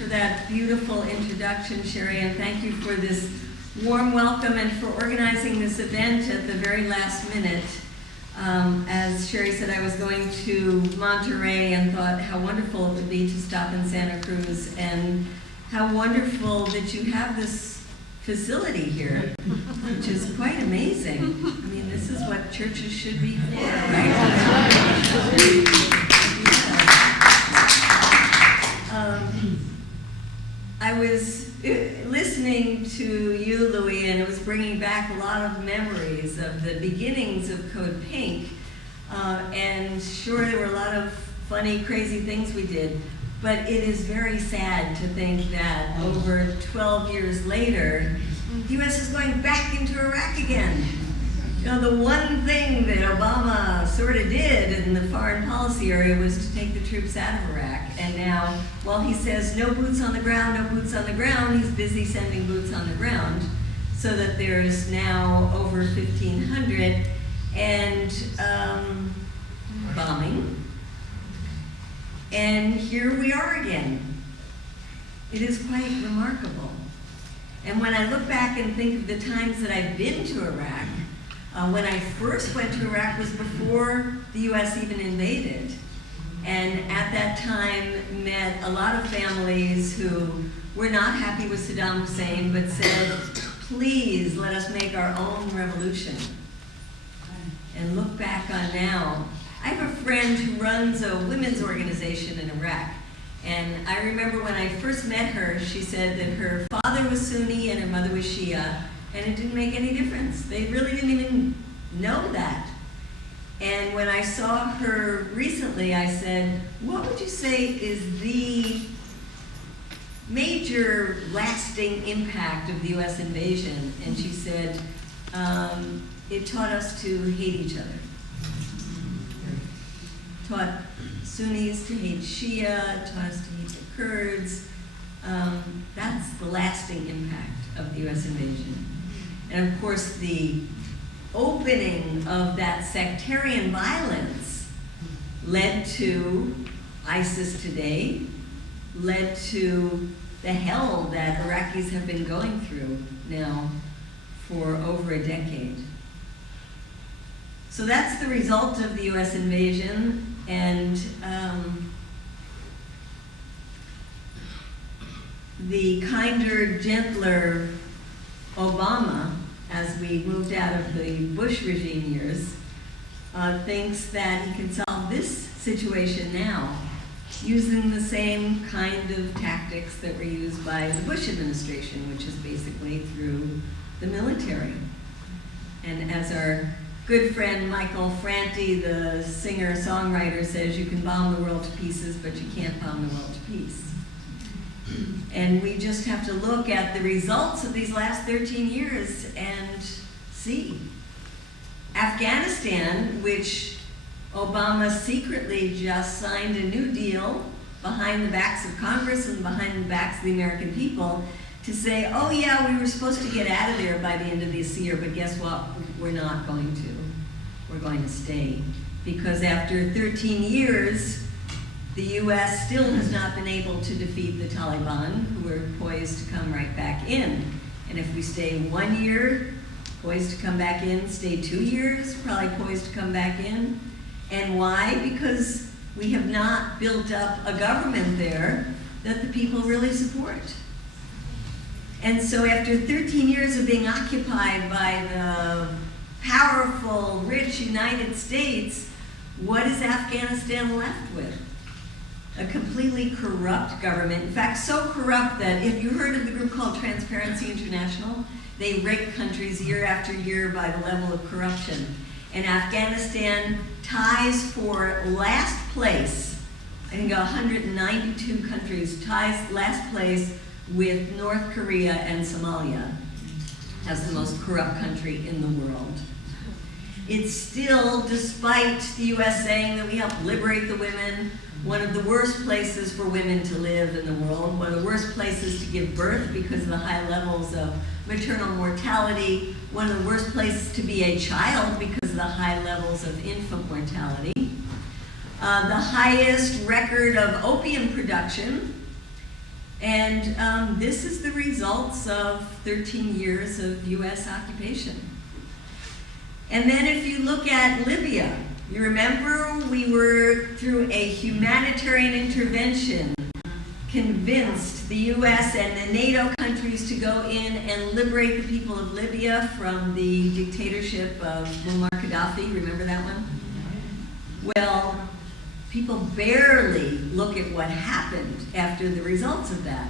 for that beautiful introduction, Sherry, and thank you for this warm welcome and for organizing this event at the very last minute. As Sherry said, I was going to Monterey and thought how wonderful it would be to stop in Santa Cruz, and how wonderful that you have this facility here, which is quite amazing. I mean, this is what churches should be for, right? I was listening to you, Louis, and it was bringing back a lot of memories of the beginnings of Code Pink. And sure, there were a lot of funny, crazy things we did, but it is very sad to think that over 12 years later, the U.S. is going back into Iraq again. You know, the one thing that Obama sort of did in the foreign policy area was to take the troops out of Iraq. And now, while he says no boots on the ground, no boots on the ground, he's busy sending boots on the ground, so that there's now over 1,500 and bombing. And here we are again. It is quite remarkable. And when I look back and think of the times that I've been to Iraq, when I first went to Iraq was before the U.S. even invaded. And at that time met a lot of families who were not happy with Saddam Hussein, but said, please let us make our own revolution. And look back on now. I have a friend who runs a women's organization in Iraq. And I remember when I first met her, she said that her father was Sunni and her mother was Shia, and it didn't make any difference. They really didn't even know that. And when I saw her recently, I said, what would you say is the major lasting impact of the US invasion? And she said, it taught us to hate each other. Taught Sunnis to hate Shia, taught us to hate the Kurds. That's the lasting impact of the US invasion. And of course, the opening of that sectarian violence led to ISIS today, led to the hell that Iraqis have been going through now for over a decade. So that's the result of the US invasion, and the kinder, gentler Obama, as we moved out of the Bush regime years, thinks that he can solve this situation now using the same kind of tactics that were used by the Bush administration, which is basically through the military. And as our good friend Michael Franti, the singer-songwriter, says, you can bomb the world to pieces, but you can't bomb the world to peace. And we just have to look at the results of these last 13 years and see. Afghanistan, which Obama secretly just signed a new deal behind the backs of Congress and behind the backs of the American people to say, oh yeah, we were supposed to get out of there by the end of this year, but guess what? We're not going to. We're going to stay. Because after 13 years, the U.S. still has not been able to defeat the Taliban, who are poised to come right back in. And if we stay 1 year, poised to come back in, stay 2 years, probably poised to come back in. And why? Because we have not built up a government there that the people really support. And so after 13 years of being occupied by the powerful, rich United States, what is Afghanistan left with? A completely corrupt government. In fact, so corrupt that if you heard of the group called Transparency International, they rate countries year after year by the level of corruption. And Afghanistan ties for last place. I think 192 countries ties last place with North Korea and Somalia as the most corrupt country in the world. It's still, despite the US saying that we help liberate the women, one of the worst places for women to live in the world, one of the worst places to give birth because of the high levels of maternal mortality, one of the worst places to be a child because of the high levels of infant mortality, the highest record of opium production, And this is the results of 13 years of US occupation. And then if you look at Libya, you remember we were, through a humanitarian intervention, convinced the US and the NATO countries to go in and liberate the people of Libya from the dictatorship of Muammar Gaddafi. Remember that one? Well, people barely look at what happened after the results of that.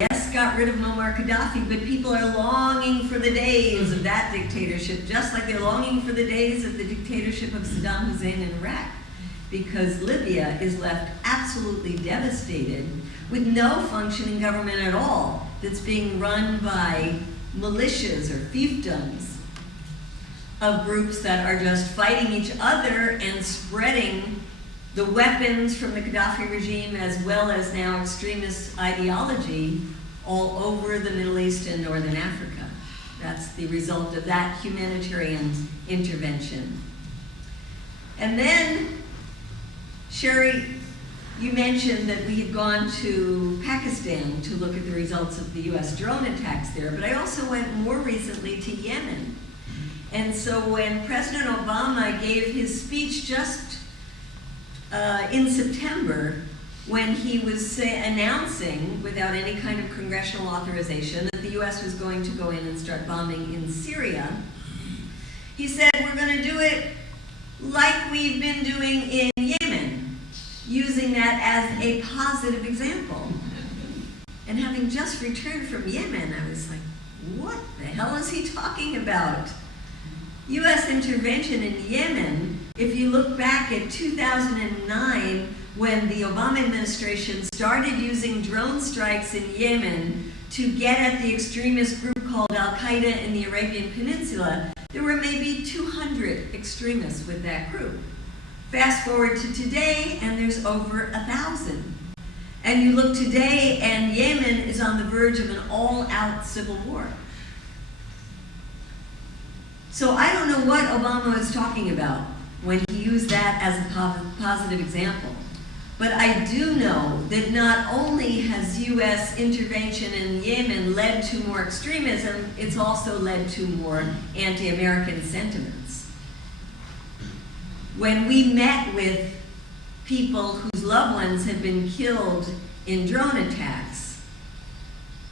Yes, got rid of Muammar Gaddafi, but people are longing for the days of that dictatorship, just like they're longing for the days of the dictatorship of Saddam Hussein in Iraq, because Libya is left absolutely devastated with no functioning government at all that's being run by militias or fiefdoms of groups that are just fighting each other and spreading the weapons from the Gaddafi regime, as well as now extremist ideology, all over the Middle East and Northern Africa. That's the result of that humanitarian intervention. And then, Sherry, you mentioned that we had gone to Pakistan to look at the results of the US drone attacks there, but I also went more recently to Yemen. And so when President Obama gave his speech just in September, when he was announcing, without any kind of congressional authorization, that the US was going to go in and start bombing in Syria, he said, we're going to do it like we've been doing in Yemen, using that as a positive example. And having just returned from Yemen, I was like, what the hell is he talking about? US intervention in Yemen, if you look back at 2009, when the Obama administration started using drone strikes in Yemen to get at the extremist group called Al-Qaeda in the Arabian Peninsula, there were maybe 200 extremists with that group. Fast forward to today, and there's over 1,000. And you look today, and Yemen is on the verge of an all-out civil war. So I don't know what Obama was talking about when he used that as a positive example. But I do know that not only has U.S. intervention in Yemen led to more extremism, it's also led to more anti-American sentiments. When we met with people whose loved ones had been killed in drone attacks,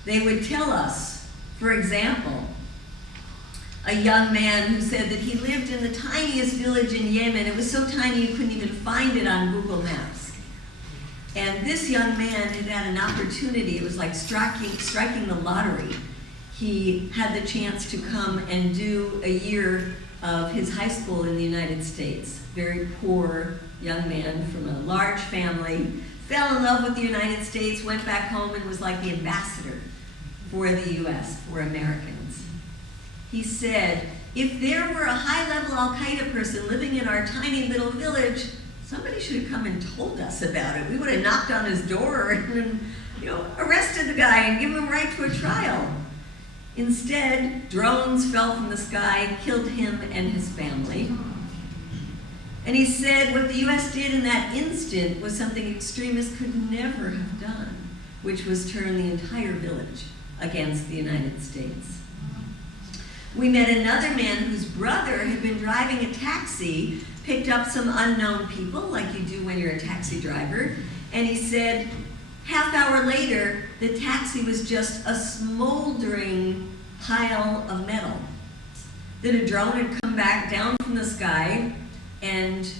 they would tell us, for example, a young man who said that he lived in the tiniest village in Yemen. It was so tiny you couldn't even find it on Google Maps. And this young man had had an opportunity. It was like striking the lottery. He had the chance to come and do a year of his high school in the United States. Very poor young man from a large family, fell in love with the United States, went back home and was like the ambassador for the US, for Americans. He said, if there were a high-level Al-Qaeda person living in our tiny little village, somebody should have come and told us about it. We would have knocked on his door and arrested the guy and given him right to a trial. Instead, drones fell from the sky, killed him and his family. And he said what the US did in that instant was something extremists could never have done, which was turn the entire village against the United States. We met another man whose brother had been driving a taxi, picked up some unknown people, like you do when you're a taxi driver, and he said, half hour later, the taxi was just a smoldering pile of metal. That a drone had come back down from the sky and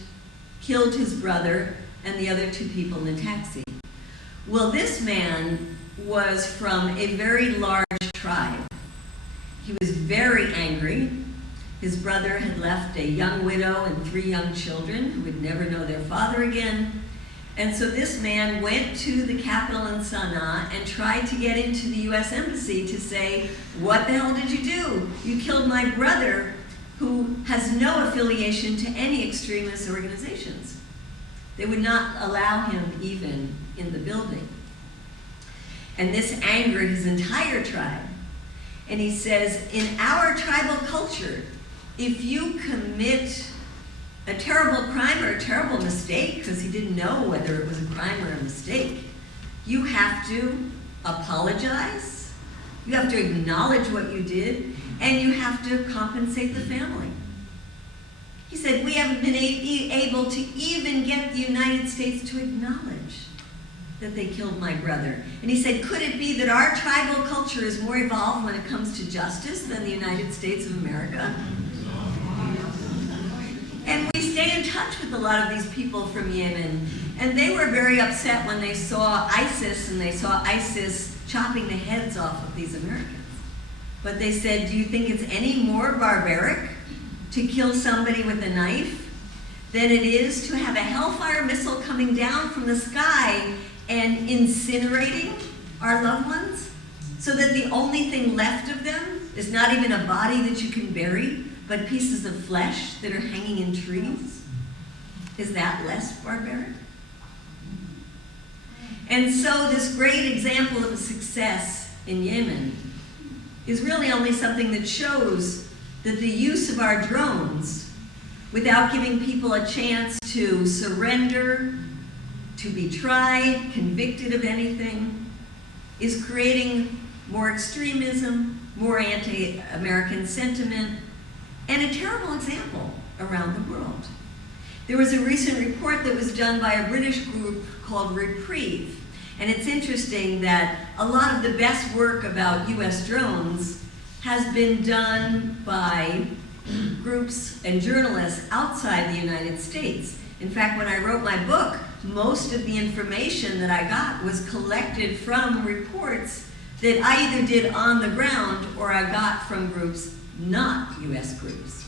killed his brother and the other two people in the taxi. Well, this man was from a very large tribe. He was very angry. His brother had left a young widow and 3 young children who would never know their father again. And so this man went to the capital in Sana'a and tried to get into the US Embassy to say, what the hell did you do? You killed my brother, who has no affiliation to any extremist organizations. They would not allow him even in the building. And this angered his entire tribe. And he says, in our tribal culture, if you commit a terrible crime or a terrible mistake, because he didn't know whether it was a crime or a mistake, you have to apologize, you have to acknowledge what you did, and you have to compensate the family. He said, we haven't been able to even get the United States to acknowledge that they killed my brother. And he said, could it be that our tribal culture is more evolved when it comes to justice than the United States of America? And we stay in touch with a lot of these people from Yemen, and they were very upset when they saw ISIS, and they saw ISIS chopping the heads off of these Americans. But they said, do you think it's any more barbaric to kill somebody with a knife than it is to have a Hellfire missile coming down from the sky and incinerating our loved ones, so that the only thing left of them is not even a body that you can bury, but pieces of flesh that are hanging in trees? Is that less barbaric? And so this great example of a success in Yemen is really only something that shows that the use of our drones, without giving people a chance to surrender, to be tried, convicted of anything, is creating more extremism, more anti-American sentiment, and a terrible example around the world. There was a recent report that was done by a British group called Reprieve, and it's interesting that a lot of the best work about US drones has been done by groups and journalists outside the United States. In fact, when I wrote my book, most of the information that I got was collected from reports that I either did on the ground or I got from groups not US groups.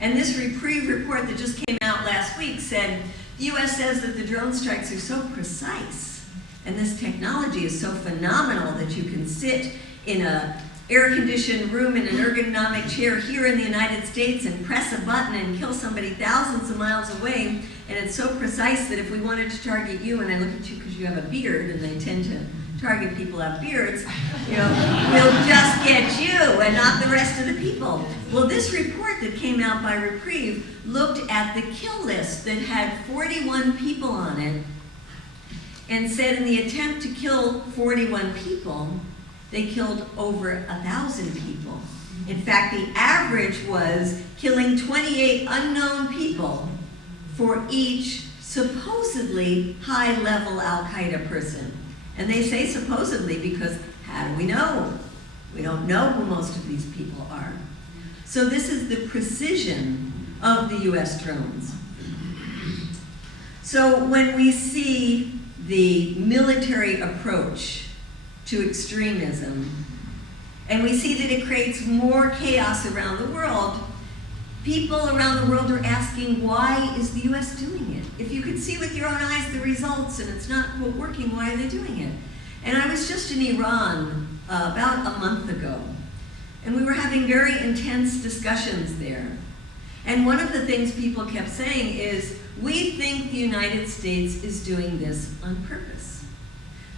And this Reprieve report that just came out last week said, the US says that the drone strikes are so precise and this technology is so phenomenal that you can sit in an air-conditioned room in an ergonomic chair here in the United States and press a button and kill somebody thousands of miles away, and it's so precise that if we wanted to target you, and I look at you because you have a beard, and they tend to target people who have beards, you know, we'll just get you and not the rest of the people. Well, this report that came out by Reprieve looked at the kill list that had 41 people on it and said in the attempt to kill 41 people, they killed over 1,000 people. In fact, the average was killing 28 unknown people for each supposedly high-level Al-Qaeda person. And they say supposedly because how do we know? We don't know who most of these people are. So this is the precision of the US drones. So when we see the military approach to extremism, and we see that it creates more chaos around the world, people around the world are asking, why is the US doing it? If you could see with your own eyes the results and it's not quote, working, why are they doing it? And I was just in Iran about a month ago, and we were having very intense discussions there. And one of the things people kept saying is, we think the United States is doing this on purpose.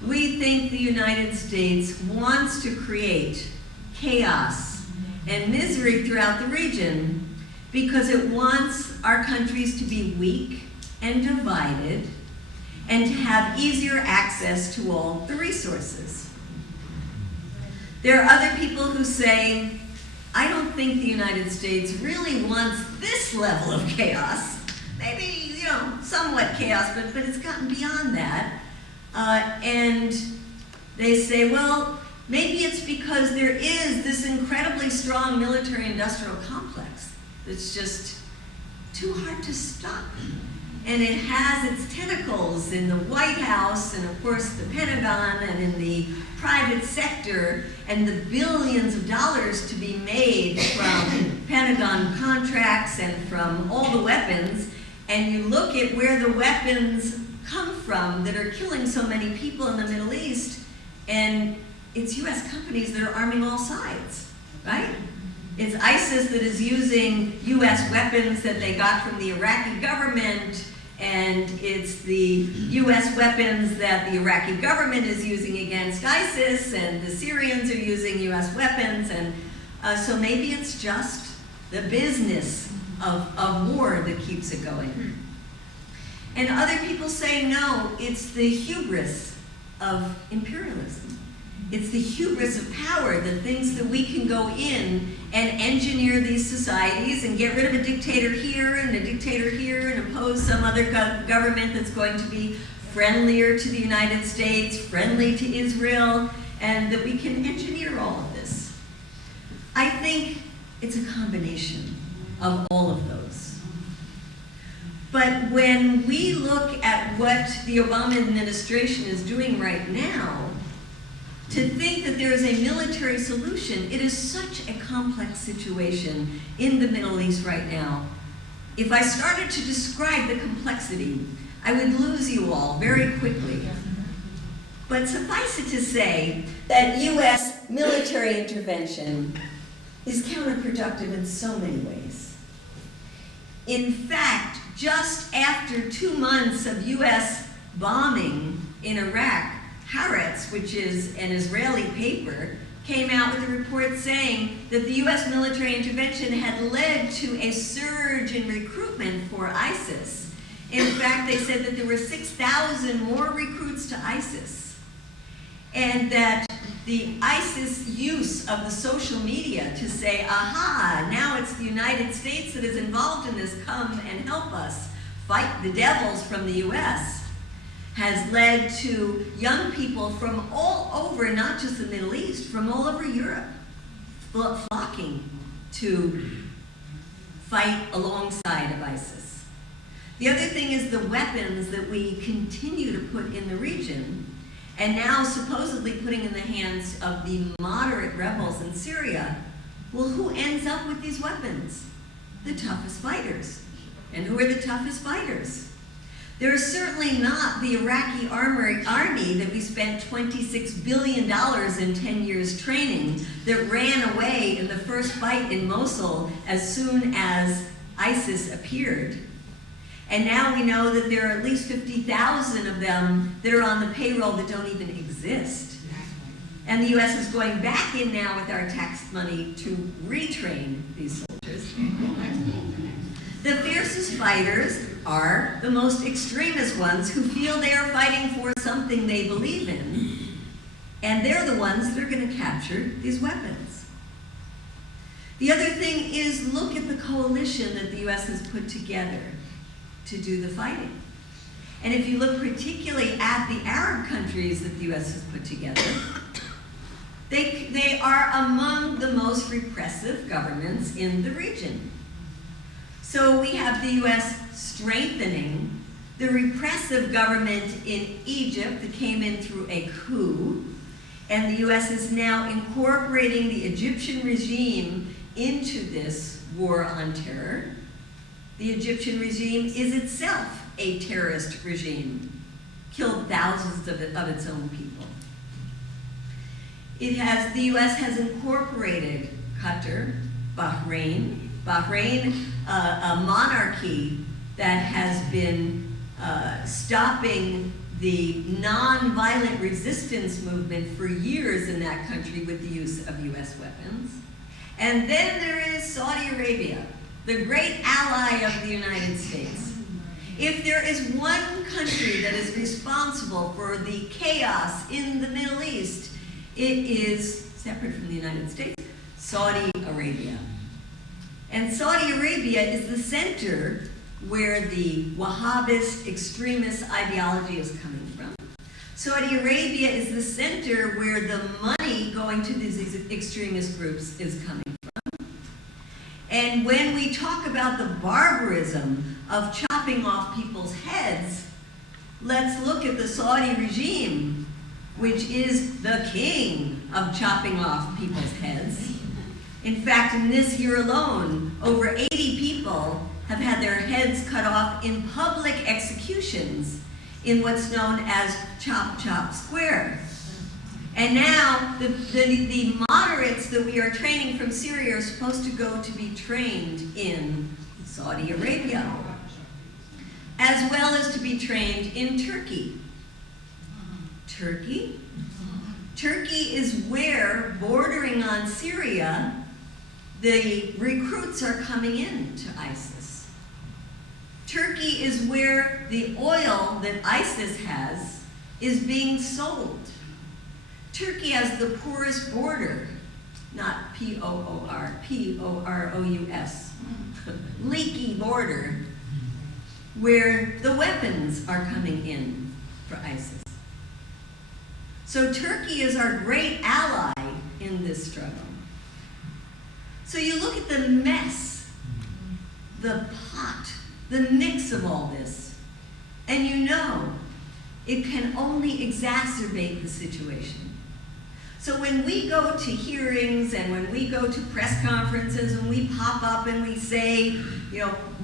We think the United States wants to create chaos and misery throughout the region because it wants our countries to be weak and divided and to have easier access to all the resources. There are other people who say, I don't think the United States really wants this level of chaos. Maybe, you know, somewhat chaos, but it's gotten beyond that. And they say, well, maybe it's because there is this incredibly strong military-industrial complex that's just too hard to stop. And it has its tentacles in the White House and, of course, the Pentagon and in the private sector, and the billions of dollars to be made from Pentagon contracts and from all the weapons. And you look at where the weapons come from that are killing so many people in the Middle East, and it's US companies that are arming all sides, right? It's ISIS that is using US weapons that they got from the Iraqi government, and it's the US weapons that the Iraqi government is using against ISIS, and the Syrians are using US weapons, and so maybe it's just the business of war that keeps it going. And other people say, no, it's the hubris of imperialism. It's the hubris of power that thinks that we can go in and engineer these societies and get rid of a dictator here and a dictator here and impose some other government that's going to be friendlier to the United States, friendly to Israel, and that we can engineer all of this. I think it's a combination of all of those. But when we look at what the Obama administration is doing right now, to think that there is a military solution, it is such a complex situation in the Middle East right now. If I started to describe the complexity, I would lose you all very quickly. But suffice it to say that U.S. military intervention is counterproductive in so many ways. In fact, just after 2 months of U.S. bombing in Iraq, Haaretz, which is an Israeli paper, came out with a report saying that the U.S. military intervention had led to a surge in recruitment for ISIS. In fact, they said that there were 6,000 more recruits to ISIS, and that the ISIS use of the social media to say, aha, now it's the United States that is involved in this, come and help us fight the devils from the U.S., has led to young people from all over, not just the Middle East, from all over Europe, flocking to fight alongside of ISIS. The other thing is the weapons that we continue to put in the region, and now supposedly putting in the hands of the moderate rebels in Syria. Well, who ends up with these weapons? The toughest fighters. And who are the toughest fighters? They're certainly not the Iraqi army that we spent $26 billion in 10 years training, that ran away in the first fight in Mosul as soon as ISIS appeared. And now we know that there are at least 50,000 of them that are on the payroll that don't even exist. And the U.S. is going back in now with our tax money to retrain these soldiers. The fiercest fighters are the most extremist ones who feel they are fighting for something they believe in, and they're the ones that are going to capture these weapons. The other thing is, look at the coalition that the U.S. has put together to do the fighting. And if you look particularly at the Arab countries that the U.S. has put together, they are among the most repressive governments in the region. So we have the U.S. strengthening the repressive government in Egypt that came in through a coup, and the U.S. is now incorporating the Egyptian regime into this war on terror. The Egyptian regime is itself a terrorist regime, killed thousands of its own people. The U.S. has incorporated Qatar, Bahrain, a monarchy that has been stopping the non-violent resistance movement for years in that country with the use of U.S. weapons. And then there is Saudi Arabia, the great ally of the United States. If there is one country that is responsible for the chaos in the Middle East, it is, separate from the United States, Saudi Arabia. And Saudi Arabia is the center where the Wahhabist extremist ideology is coming from. Saudi Arabia is the center where the money going to these extremist groups is coming from. And when we talk about the barbarism of chopping off people's heads, let's look at the Saudi regime, which is the king of chopping off people's heads. In fact, in this year alone, over 80 people have had their heads cut off in public executions in what's known as Chop Chop Square. And now the moderates that we are training from Syria are supposed to go to be trained in Saudi Arabia, as well as to be trained in Turkey. Turkey is where, bordering on Syria, the recruits are coming in to ISIS. Turkey is where the oil that ISIS has is being sold. Turkey has the poorest border, not P-O-O-R, P-O-R-O-U-S, leaky border, where the weapons are coming in for ISIS. So Turkey is our great ally in this struggle. So you look at the mess, the pot, the mix of all this, and you know it can only exacerbate the situation. So when we go to hearings and when we go to press conferences and we pop up and we say,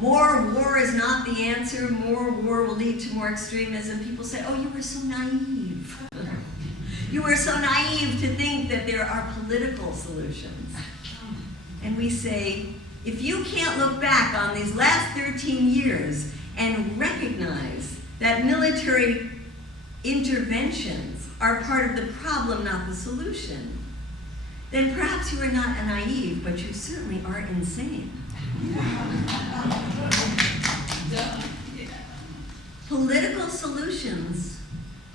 more war is not the answer, more war will lead to more extremism, people say, oh, you were so naive. You were so naive to think that there are political solutions. And we say, if you can't look back on these last 13 years and recognize that military interventions are part of the problem, not the solution, then perhaps you are not a naive, but you certainly are insane. Political solutions,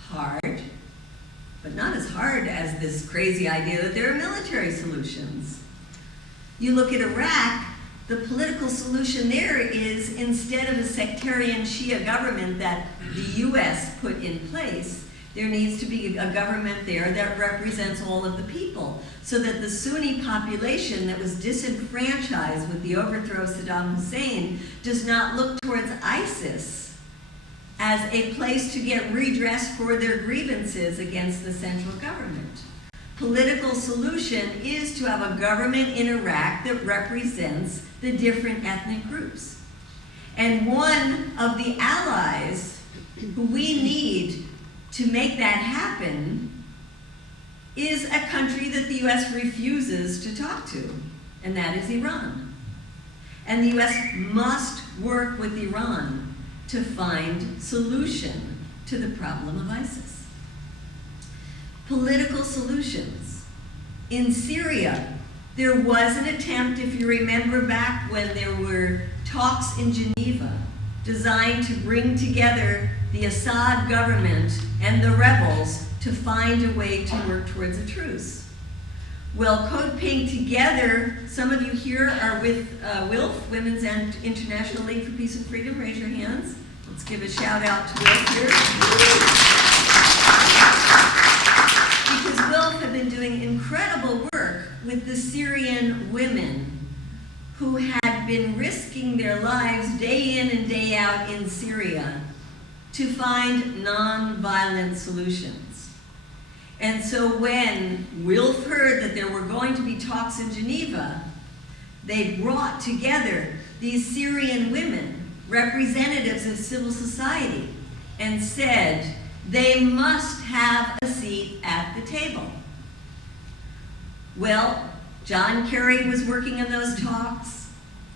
hard, but not as hard as this crazy idea that there are military solutions. You look at Iraq, the political solution there is, instead of a sectarian Shia government that the US put in place, there needs to be a government there that represents all of the people, so that the Sunni population that was disenfranchised with the overthrow of Saddam Hussein does not look towards ISIS as a place to get redress for their grievances against the central government. Political solution is to have a government in Iraq that represents the different ethnic groups. And one of the allies who we need to make that happen is a country that the US refuses to talk to, and that is Iran. And the US must work with Iran to find solution to the problem of ISIS. Political solutions. In Syria, there was an attempt, if you remember back when there were talks in Geneva, designed to bring together the Assad government and the rebels to find a way to work towards a truce. Well, Code Pink together, some of you here are with WILF, Women's and International League for Peace and Freedom. Raise your hands. Let's give a shout out to WILF here. Because WILF have been doing incredible work with the Syrian women who had been risking their lives day in and day out in Syria to find non-violent solutions. And so when WILF heard that there were going to be talks in Geneva, they brought together these Syrian women, representatives of civil society, and said they must have a seat at the table. Well, John Kerry was working on those talks.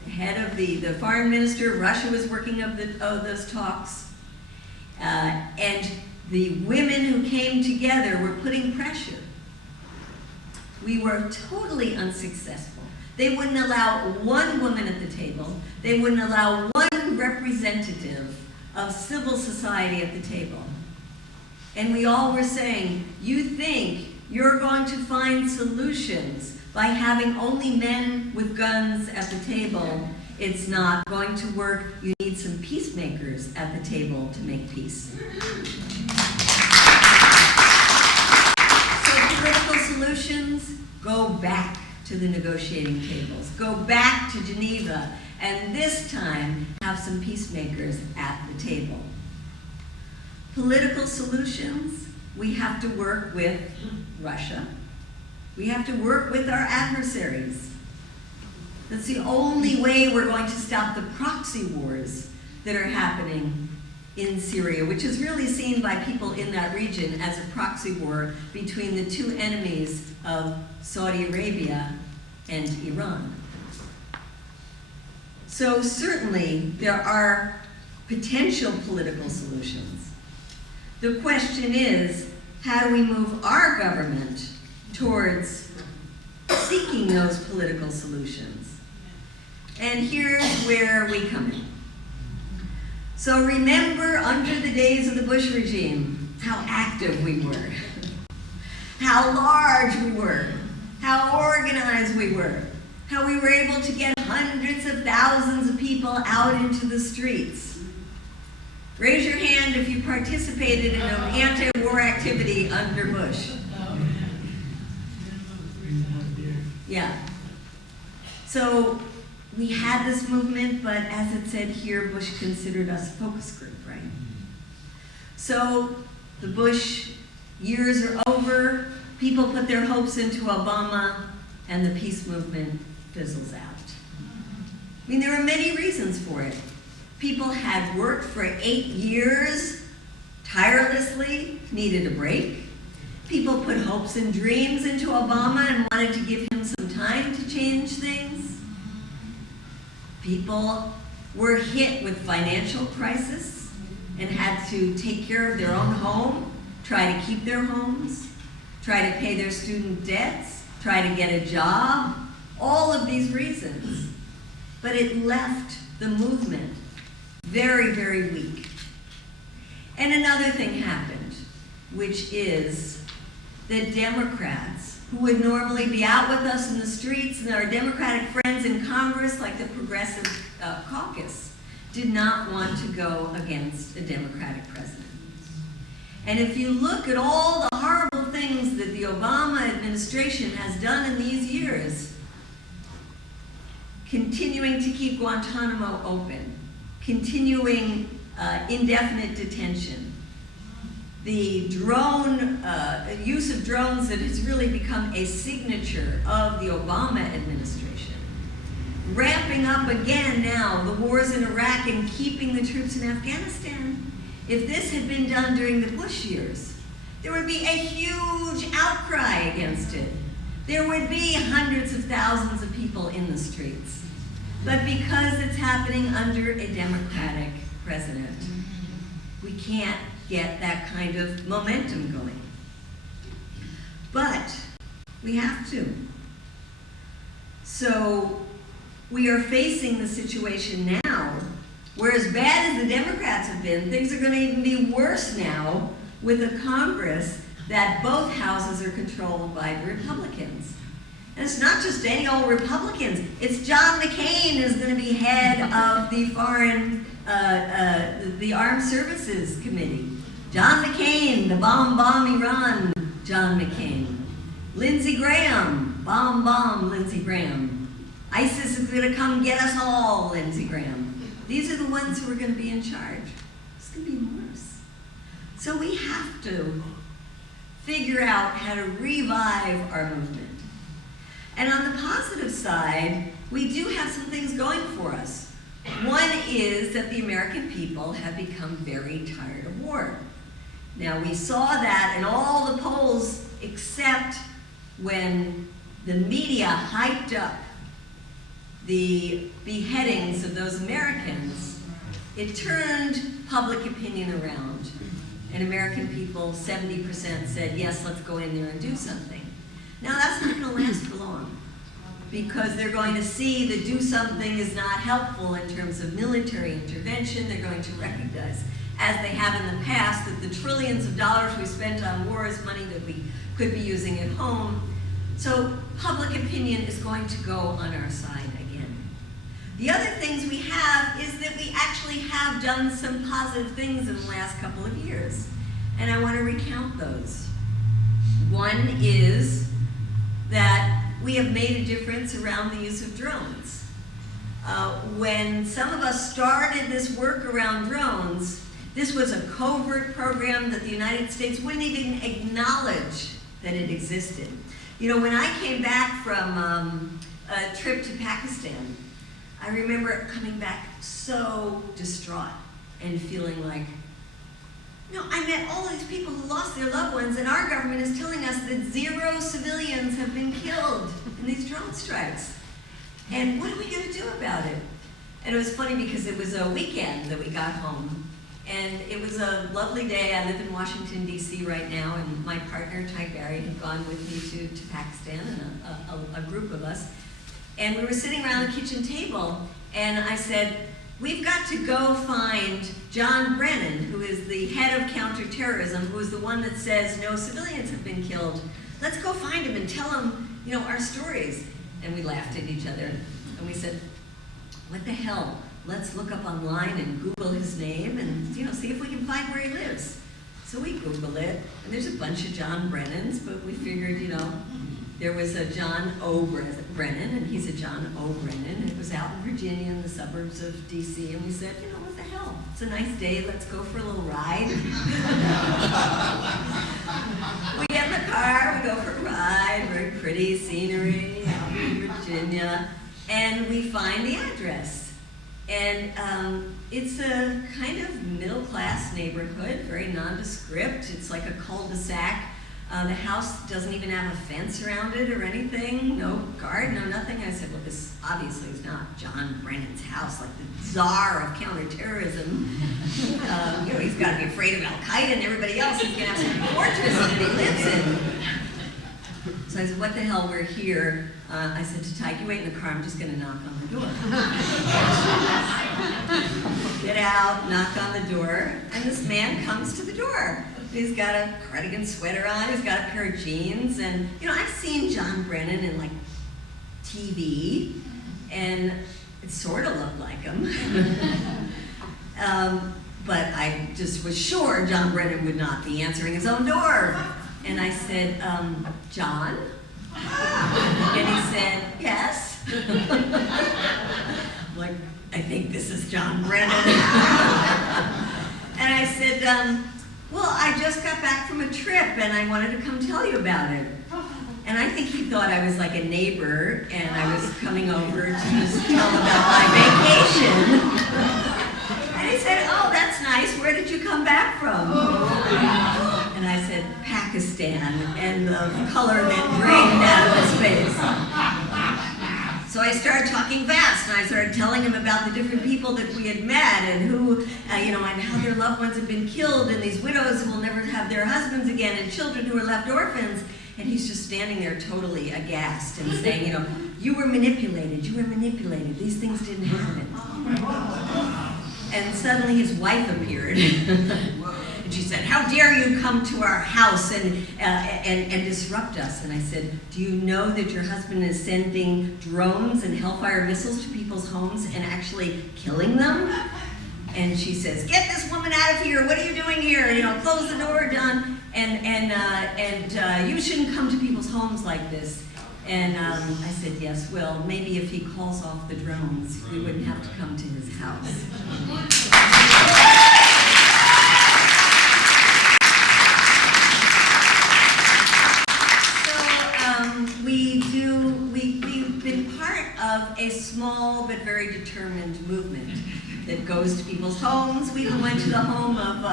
The head of the foreign minister of Russia was working on those talks. And the women who came together were putting pressure. We were totally unsuccessful. They wouldn't allow one woman at the table. They wouldn't allow one representative of civil society at the table. And we all were saying, you think you're going to find solutions by having only men with guns at the table. It's not going to work. You need some peacemakers at the table to make peace. So political solutions, go back to the negotiating tables. Go back to Geneva, and this time have some peacemakers at the table. Political solutions, we have to work with Russia. We have to work with our adversaries. That's the only way we're going to stop the proxy wars that are happening in Syria, which is really seen by people in that region as a proxy war between the two enemies of Saudi Arabia and Iran. So certainly there are potential political solutions. The question is, how do we move our government towards seeking those political solutions? And here's where we come in. So remember, under the days of the Bush regime, how active we were. how large we were, how organized we were, how we were able to get hundreds of thousands of people out into the streets. Raise your hand if you participated in an anti-war activity under Bush. Yeah. So we had this movement, but as it said here, Bush considered us a focus group, right? So the Bush years are over, people put their hopes into Obama, and the peace movement fizzles out. I mean, there are many reasons for it. People had worked for 8 years tirelessly, needed a break. People put hopes and dreams into Obama and wanted to give him some time to change things. People were hit with financial crisis and had to take care of their own home, try to keep their homes, try to pay their student debts, try to get a job, all of these reasons. But it left the movement very, very weak. And another thing happened, which is that Democrats, who would normally be out with us in the streets, and our Democratic friends in Congress, like the Progressive Caucus, did not want to go against a Democratic president. And if you look at all the horrible things that the Obama administration has done in these years, continuing to keep Guantanamo open, continuing indefinite detention, the drone use of drones that has really become a signature of the Obama administration, ramping up again now the wars in Iraq and keeping the troops in Afghanistan. If this had been done during the Bush years, there would be a huge outcry against it. There would be hundreds of thousands of people in the streets. But because it's happening under a Democratic president, we can't get that kind of momentum going. But we have to. So we are facing the situation now where, as bad as the Democrats have been, things are going to even be worse now with a Congress that both houses are controlled by the Republicans. And it's not just any old Republicans. It's John McCain is going to be head of the Armed Services Committee. John McCain, the bomb Iran, John McCain. Lindsey Graham, bomb Lindsey Graham. ISIS is going to come get us all, Lindsey Graham. These are the ones who are going to be in charge. It's going to be worse. So we have to figure out how to revive our movement. And on the positive side, we do have some things going for us. One is that the American people have become very tired of war. Now, we saw that in all the polls except when the media hyped up the beheadings of those Americans. It turned public opinion around. And American people, 70% said, yes, let's go in there and do something. Now, that's not going to last for long, because they're going to see that do something is not helpful in terms of military intervention. They're going to recognize, as they have in the past, that the trillions of dollars we spent on war is money that we could be using at home. So public opinion is going to go on our side again. The other things we have is that we actually have done some positive things in the last couple of years, and I want to recount those. One is that we have made a difference around the use of drones. When some of us started this work around drones, this was a covert program that the United States wouldn't even acknowledge that it existed. You know, when I came back from a trip to Pakistan, I remember coming back so distraught and feeling like, no, I met all these people who lost their loved ones, and our government is telling us that 0 civilians have been killed in these drone strikes. And what are we going to do about it? And it was funny because it was a weekend that we got home, and it was a lovely day. I live in Washington, D.C. right now, and my partner, Ty Barry, had gone with me to Pakistan, and a group of us. And we were sitting around the kitchen table, and I said, we've got to go find John Brennan, who is the head of counterterrorism, who is the one that says no civilians have been killed. let's go find him and tell him, you know, our stories. And we laughed at each other, and we said, what the hell? Let's look up online and Google his name and, you know, see if we can find where he lives. So we Googled it, and there's a bunch of John Brennans, but we figured, you know, there was a John O. Brennan, and he's a John O. Brennan. It was out in Virginia in the suburbs of DC, and we said, you know, what the hell? It's a nice day, let's go for a little ride. We get in the car, we go for a ride, very pretty scenery out in Virginia, and we find the address. And it's a kind of middle-class neighborhood, very nondescript. It's like a cul-de-sac. The house doesn't even have a fence around it or anything, no garden, no nothing. I said, well, this obviously is not John Brennan's house, like the czar of counterterrorism. You know, he's got to be afraid of Al-Qaeda and everybody else. He's going to have some fortress that he lives in. So I said, what the hell, we're here. I said to Tyke, you wait in the car, I'm just going to knock on the door. Get out, knock on the door, and this man comes to the door. He's got a cardigan sweater on, he's got a pair of jeans, and, you know, I've seen John Brennan in, like, TV, and it sort of looked like him. But I just was sure John Brennan would not be answering his own door. And I said, John? And he said, yes. Like, I think this is John Brennan. And I said, well, I just got back from a trip and I wanted to come tell you about it. And I think he thought I was like a neighbor and I was coming over to just tell him about my vacation. And he said, oh, that's nice. Where did you come back from? And I said, Pakistan. And the color then drained out of his face. So I started talking fast, and I started telling him about the different people that we had met and who, you know, and how their loved ones had been killed, and these widows who will never have their husbands again, and children who are left orphans. And he's just standing there totally aghast and saying, you know, you were manipulated, these things didn't happen. And suddenly his wife appeared. And she said, how dare you come to our house and disrupt us? And I said, do you know that your husband is sending drones and Hellfire missiles to people's homes and actually killing them? And she says, get this woman out of here. What are you doing here? You know, close the door, John. And you shouldn't come to people's homes like this. And I said, yes, well, maybe if he calls off the drones, we wouldn't have to come to his house. We've been part of a small but very determined movement that goes to people's homes. We even went to the home of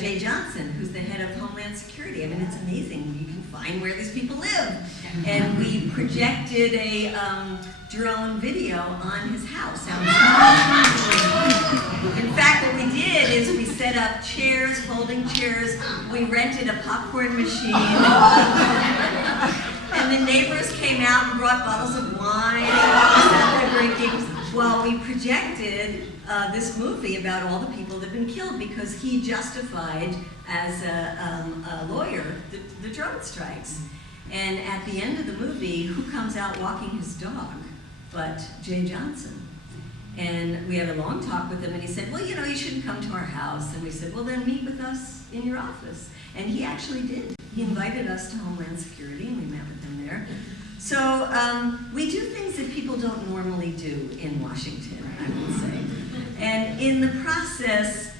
Jay Johnson, who's the head of Homeland Security. I mean, it's amazing. You can find where these people live. And we projected a drone video on his house outside. In fact, what we did is we set up chairs, folding chairs. We rented a popcorn machine. And the neighbors came out and brought bottles of wine and sat there drinking while we projected this movie about all the people that have been killed, because he justified, as a lawyer, the drone strikes. And at the end of the movie, who comes out walking his dog but Jay Johnson? And we had a long talk with him, and he said, well, you know, you shouldn't come to our house. And we said, well, then meet with us in your office. And he actually did. He invited us to Homeland Security, and we met with him there. So we do things that people don't normally do in Washington, I would say. And in the process,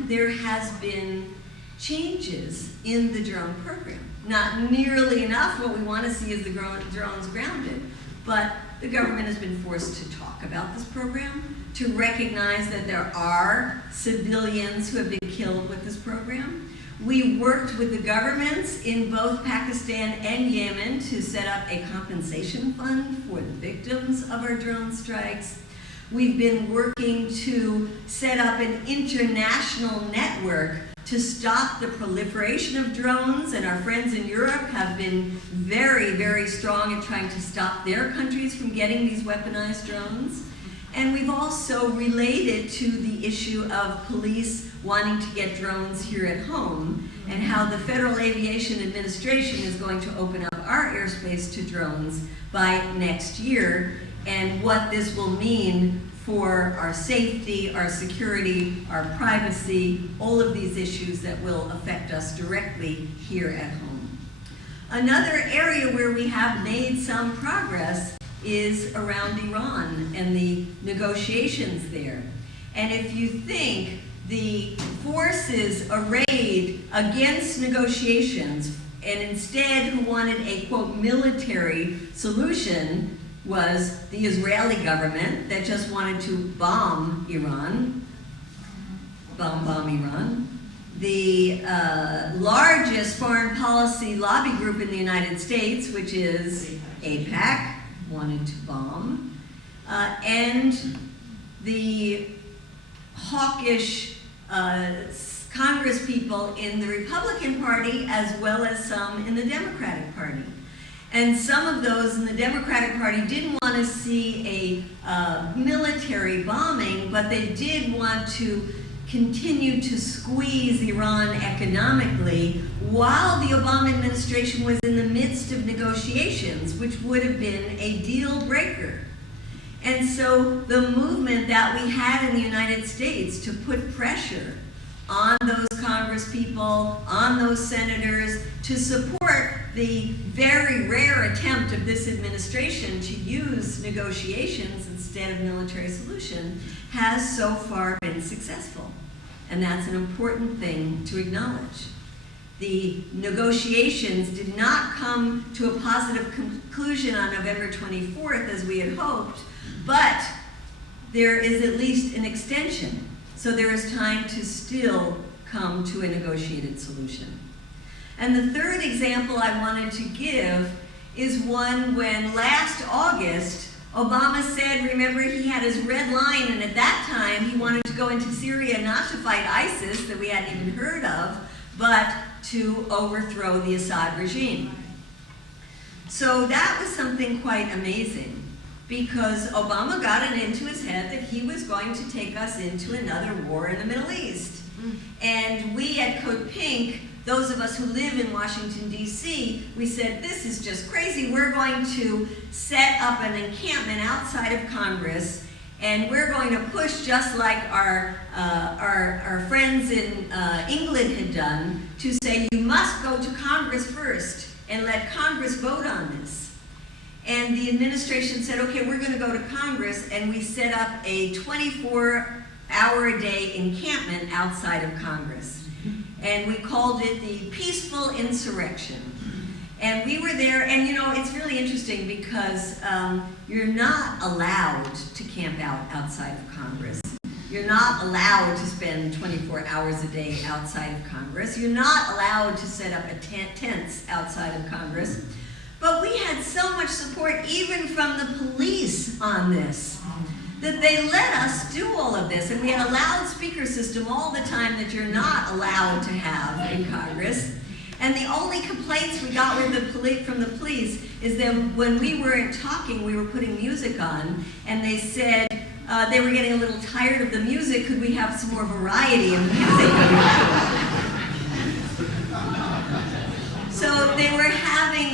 there has been changes in the drone program. Not nearly enough. What we want to see is the drones grounded. But the government has been forced to talk about this program, to recognize that there are civilians who have been killed with this program. We worked with the governments in both Pakistan and Yemen to set up a compensation fund for the victims of our drone strikes. We've been working to set up an international network to stop the proliferation of drones, and our friends in Europe have been very, very strong in trying to stop their countries from getting these weaponized drones. And we've also related to the issue of police wanting to get drones here at home, and how the Federal Aviation Administration is going to open up our airspace to drones by next year, and what this will mean for our safety, our security, our privacy, all of these issues that will affect us directly here at home. Another area where we have made some progress is around Iran and the negotiations there. And if you think the forces arrayed against negotiations, and instead who wanted a, quote, military solution, was the Israeli government that just wanted to bomb Iran, bomb Iran. The largest foreign policy lobby group in the United States, which is AIPAC, wanted to bomb, and the hawkish Congress people in the Republican Party, as well as some in the Democratic Party. And some of those in the Democratic Party didn't want to see a military bombing, but they did want to continue to squeeze Iran economically while the Obama administration was in the midst of negotiations, which would have been a deal breaker. And so the movement that we had in the United States to put pressure on those Congress people, on those senators, to support the very rare attempt of this administration to use negotiations instead of military solution, has so far been successful. And that's an important thing to acknowledge. The negotiations did not come to a positive conclusion on November 24th as we had hoped, but there is at least an extension. So there is time to still come to a negotiated solution. And the third example I wanted to give is one when last August, Obama said, remember, he had his red line, and at that time he wanted to go into Syria not to fight ISIS, that we hadn't even heard of, but to overthrow the Assad regime. So that was something quite amazing, because Obama got it into his head that he was going to take us into another war in the Middle East. And we at Code Pink, those of us who live in Washington, D.C., we said, this is just crazy. We're going to set up an encampment outside of Congress, and we're going to push just like our friends in England had done, to say you must go to Congress first and let Congress vote on this. And the administration said, okay, we're going to go to Congress, and we set up a 24-hour-a-day encampment outside of Congress. And we called it the Peaceful Insurrection. And we were there, and you know, it's really interesting because you're not allowed to camp out outside of Congress. You're not allowed to spend 24 hours a day outside of Congress. You're not allowed to set up tents outside of Congress. But we had so much support, even from the police on this, that they let us do all of this. And we had a loudspeaker system all the time that you're not allowed to have in Congress. And the only complaints we got from the police is that when we weren't talking, we were putting music on, and they said they were getting a little tired of the music. Could we have some more variety in music? So they were having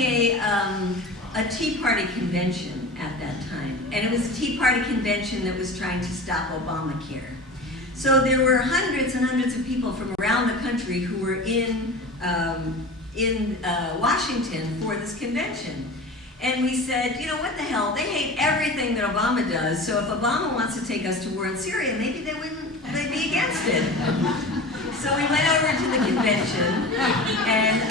a Tea Party convention at that time. And it was a Tea Party convention that was trying to stop Obamacare. So there were hundreds and hundreds of people from around the country who were in Washington for this convention. And we said, you know, what the hell? They hate everything that Obama does. So if Obama wants to take us to war in Syria, maybe they'd be against it. So we went over to the convention, and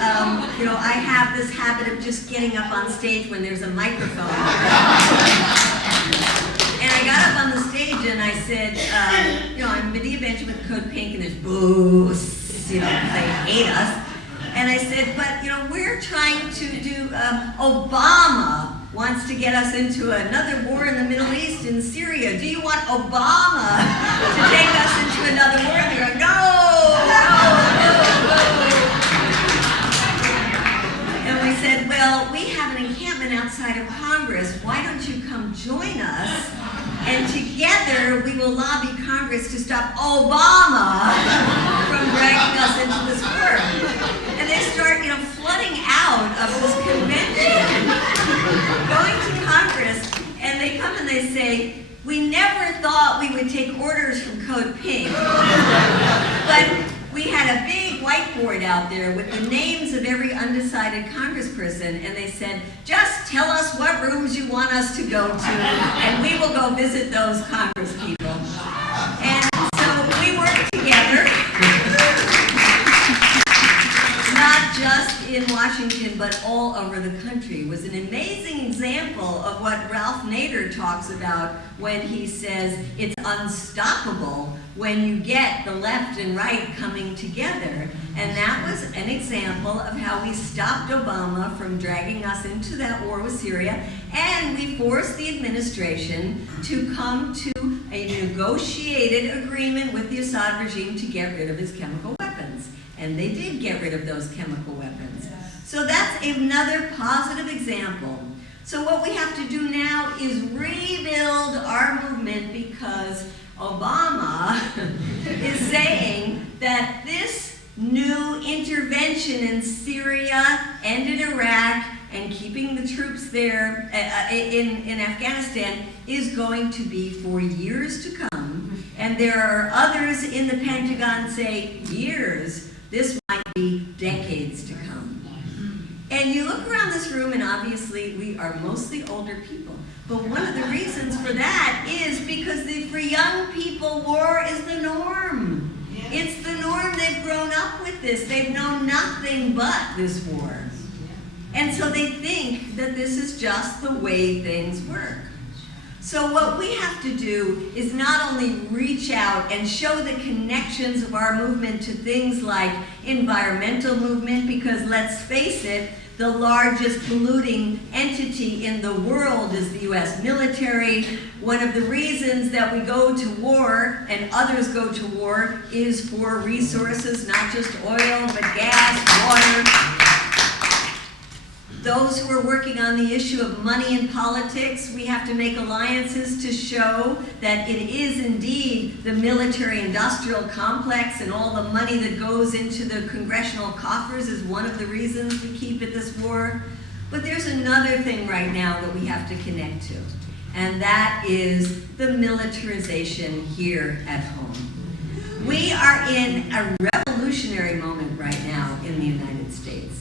you know, I have this habit of just getting up on stage when there's a microphone. And I got up on the stage and I said, you know, I'm Medea Benjamin with Code Pink, and there's boos, you know, because they hate us. And I said, but you know, we're trying to do, Obama wants to get us into another war in the Middle East, in Syria. Do you want Obama to take us into another war? And they're like, no. And we said, well, we have an encampment outside of Congress. Why don't you come join us And together, we will lobby Congress to stop Obama from dragging us into this war. And they start, flooding out of this convention, going to Congress, and they come and they say, we never thought we would take orders from Code Pink, but we had a big whiteboard out there with the names of every undecided congressperson, and they said, just tell us what rooms you want us to go to, and we will go visit those congresspeople. And so we worked together, not just in Washington, but all over the country. It was an amazing example of what Ralph Nader talks about when he says it's unstoppable when you get the left and right coming together. And that was an example of how we stopped Obama from dragging us into that war with Syria, and we forced the administration to come to a negotiated agreement with the Assad regime to get rid of his chemical weapons. And they did get rid of those chemical weapons. So that's another positive example. So what we have to do now is rebuild our movement, because Obama is saying that this new intervention in Syria and in Iraq and keeping the troops there in Afghanistan is going to be for years to come. And there are others in the Pentagon say years. This might be decades to come. And you look around this room, and obviously we are mostly older people. But one of the reasons for that is because for young people, war is the norm. Yeah. It's the norm. They've grown up with this. They've known nothing but this war. And so they think that this is just the way things work. So what we have to do is not only reach out and show the connections of our movement to things like environmental movement, because let's face it, the largest polluting entity in the world is the US military. One of the reasons that we go to war and others go to war is for resources, not just oil, but gas, water. Those who are working on the issue of money in politics, we have to make alliances to show that it is indeed the military-industrial complex, and all the money that goes into the congressional coffers is one of the reasons we keep at this war. But there's another thing right now that we have to connect to, and that is the militarization here at home. We are in a revolutionary moment right now in the United States.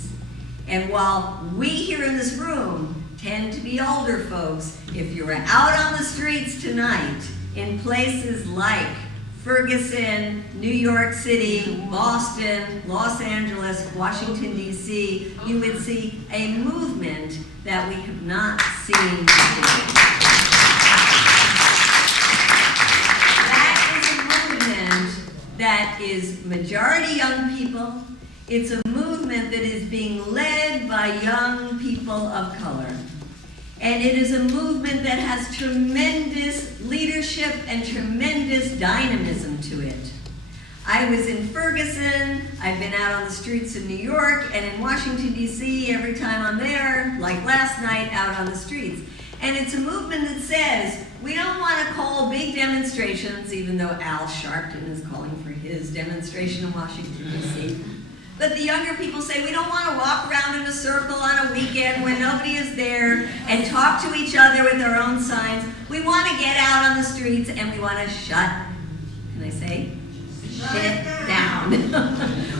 And while we here in this room tend to be older folks, if you were out on the streets tonight in places like Ferguson, New York City, Boston, Los Angeles, Washington, D.C., you would see a movement that we have not seen before. That is a movement that is majority young people. It's a movement that is being led by young people of color. And it is a movement that has tremendous leadership and tremendous dynamism to it. I was in Ferguson, I've been out on the streets of New York, and in Washington, D.C., every time I'm there, like last night, out on the streets. And it's a movement that says, we don't want to call big demonstrations, even though Al Sharpton is calling for his demonstration in Washington, D.C., but the younger people say we don't want to walk around in a circle on a weekend when nobody is there and talk to each other with our own signs. We want to get out on the streets and we want to shut it down.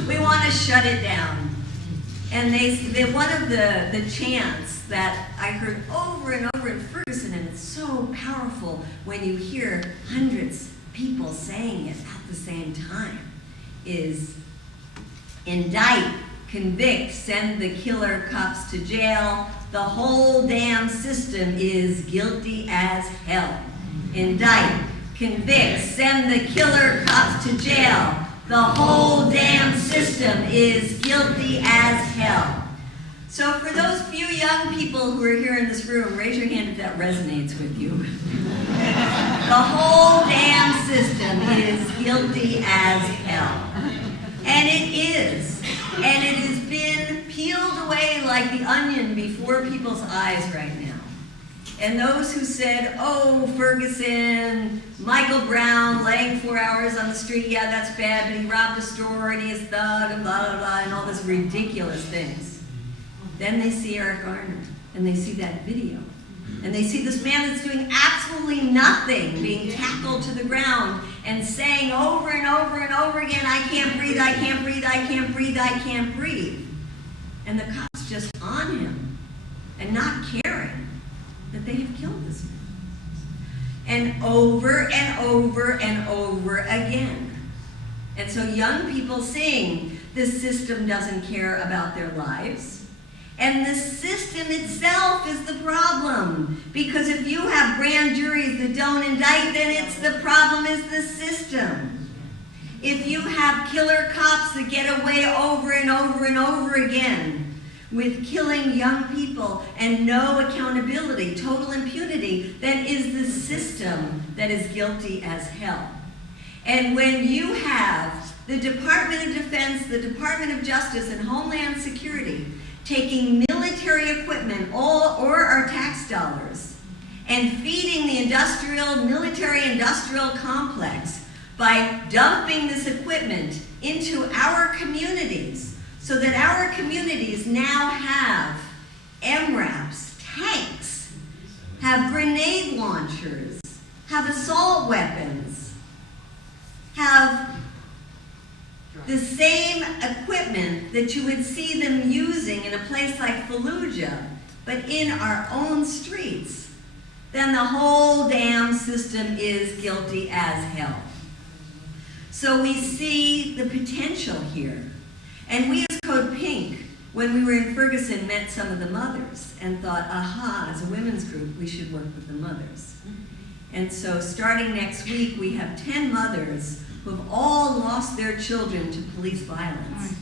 We want to shut it down. And they one of the chants that I heard over and over in Ferguson, and it's so powerful when you hear hundreds of people saying it at the same time, is indict, convict, send the killer cops to jail. The whole damn system is guilty as hell. Indict, convict, send the killer cops to jail. The whole damn system is guilty as hell. So for those few young people who are here in this room, raise your hand if that resonates with you. The whole damn system is guilty as hell. And it is. And it has been peeled away like the onion before people's eyes right now. And those who said, oh, Ferguson, Michael Brown laying 4 hours on the street, yeah, that's bad, but he robbed a store and he is thug and blah, blah, blah, and all these ridiculous things. Then they see Eric Garner, and they see that video. And they see this man that's doing absolutely nothing, being tackled to the ground and saying over and over and over again, I can't breathe, I can't breathe, I can't breathe, I can't breathe. And the cops just on him and not caring that they have killed this man. And over and over and over again. And so young people seeing the system doesn't care about their lives. And the system itself is the problem. Because if you have grand juries that don't indict, then it's the problem is the system. If you have killer cops that get away over and over and over again with killing young people and no accountability, total impunity, then is the system that is guilty as hell. And when you have the Department of Defense, the Department of Justice, and Homeland Security taking military equipment or our tax dollars and feeding the military-industrial complex by dumping this equipment into our communities so that our communities now have MRAPs, tanks, have grenade launchers, have assault weapons, have the same equipment that you would see them using in a place like Fallujah, but in our own streets, then the whole damn system is guilty as hell. So we see the potential here. And we as Code Pink, when we were in Ferguson, met some of the mothers and thought, aha, as a women's group, we should work with the mothers. And so starting next week, we have 10 mothers who have all lost their children to police violence,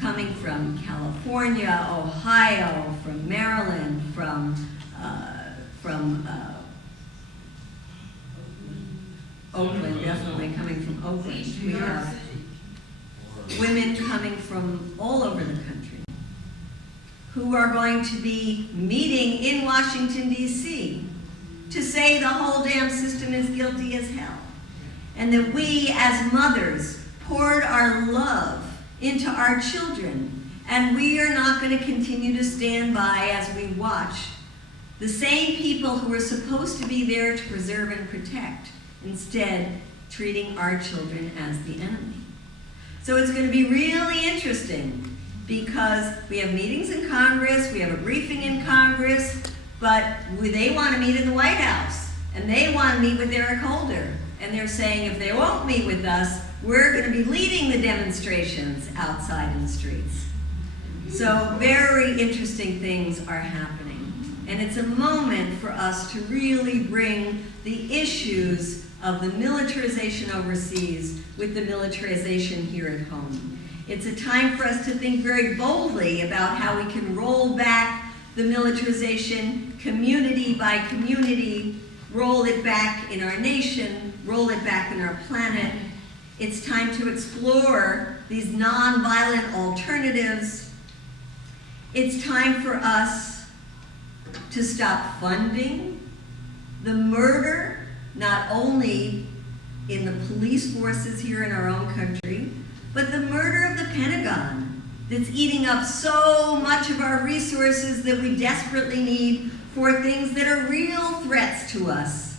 coming from California, Ohio, from Maryland, from Oakland, definitely coming from Oakland. We have women coming from all over the country who are going to be meeting in Washington, D.C. to say the whole damn system is guilty as hell. And that we, as mothers, poured our love into our children. And we are not going to continue to stand by as we watch the same people who are supposed to be there to preserve and protect, instead treating our children as the enemy. So it's going to be really interesting because we have meetings in Congress, we have a briefing in Congress, but they want to meet in the White House, and they want to meet with Eric Holder. And they're saying if they won't meet with us, we're going to be leading the demonstrations outside in the streets. So very interesting things are happening. And it's a moment for us to really bring the issues of the militarization overseas with the militarization here at home. It's a time for us to think very boldly about how we can roll back the militarization community by community, roll it back in our nation, roll it back in our planet. It's time to explore these nonviolent alternatives. It's time for us to stop funding the murder, not only in the police forces here in our own country, but the murder of the Pentagon that's eating up so much of our resources that we desperately need for things that are real threats to us,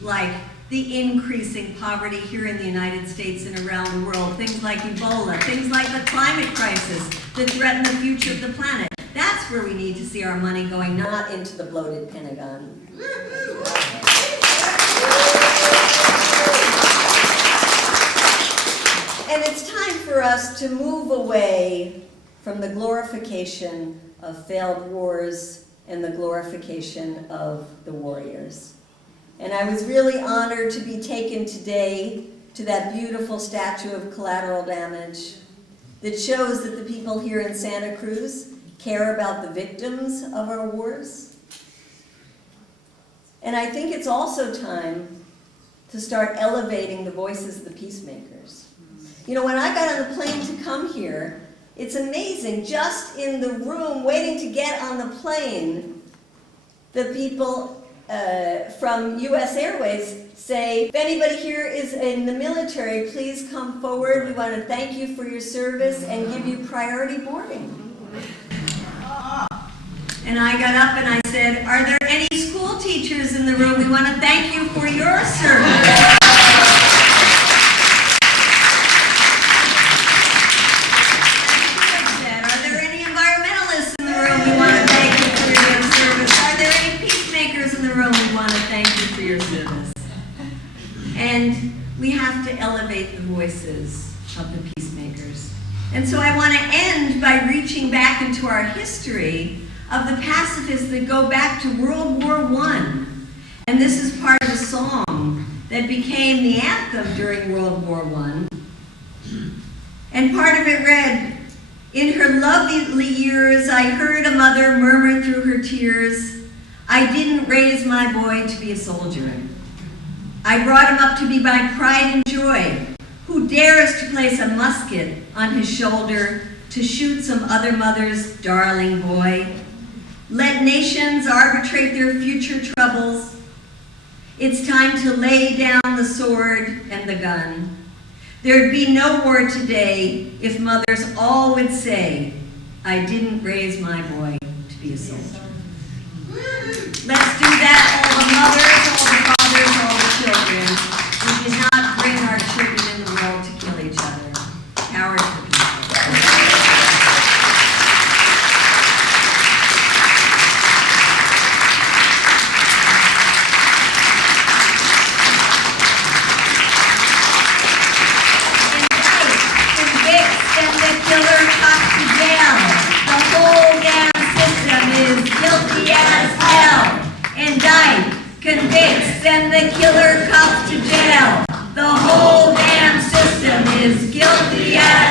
like the increasing poverty here in the United States and around the world, things like Ebola, things like the climate crisis that threaten the future of the planet. That's where we need to see our money going, not into the bloated Pentagon. And it's time for us to move away from the glorification of failed wars and the glorification of the warriors. And I was really honored to be taken today to that beautiful statue of collateral damage that shows that the people here in Santa Cruz care about the victims of our wars. And I think it's also time to start elevating the voices of the peacemakers. You know, when I got on the plane to come here, it's amazing, just in the room waiting to get on the plane, the people from U.S. Airways say, if anybody here is in the military, please come forward. We want to thank you for your service and give you priority boarding. And I got up and I said, are there any school teachers in the room? We want to thank you for your service. And we have to elevate the voices of the peacemakers. And so I want to end by reaching back into our history of the pacifists that go back to World War I. And this is part of a song that became the anthem during World War I. And part of it read, in her lovely years, I heard a mother murmur through her tears, I didn't raise my boy to be a soldier. I brought him up to be my pride and joy. Who dares to place a musket on his shoulder to shoot some other mother's darling boy? Let nations arbitrate their future troubles. It's time to lay down the sword and the gun. There'd be no war today if mothers all would say, I didn't raise my boy to be a soldier. Let's do that, all the mothers, all the fathers, all the children. We did not bring our children in the world to kill each other. Power to the people. Convict, send the killer cop to jail. The whole damn system is guilty as hell. Indict, convict, send the killer cops to jail. The whole damn system is guilty as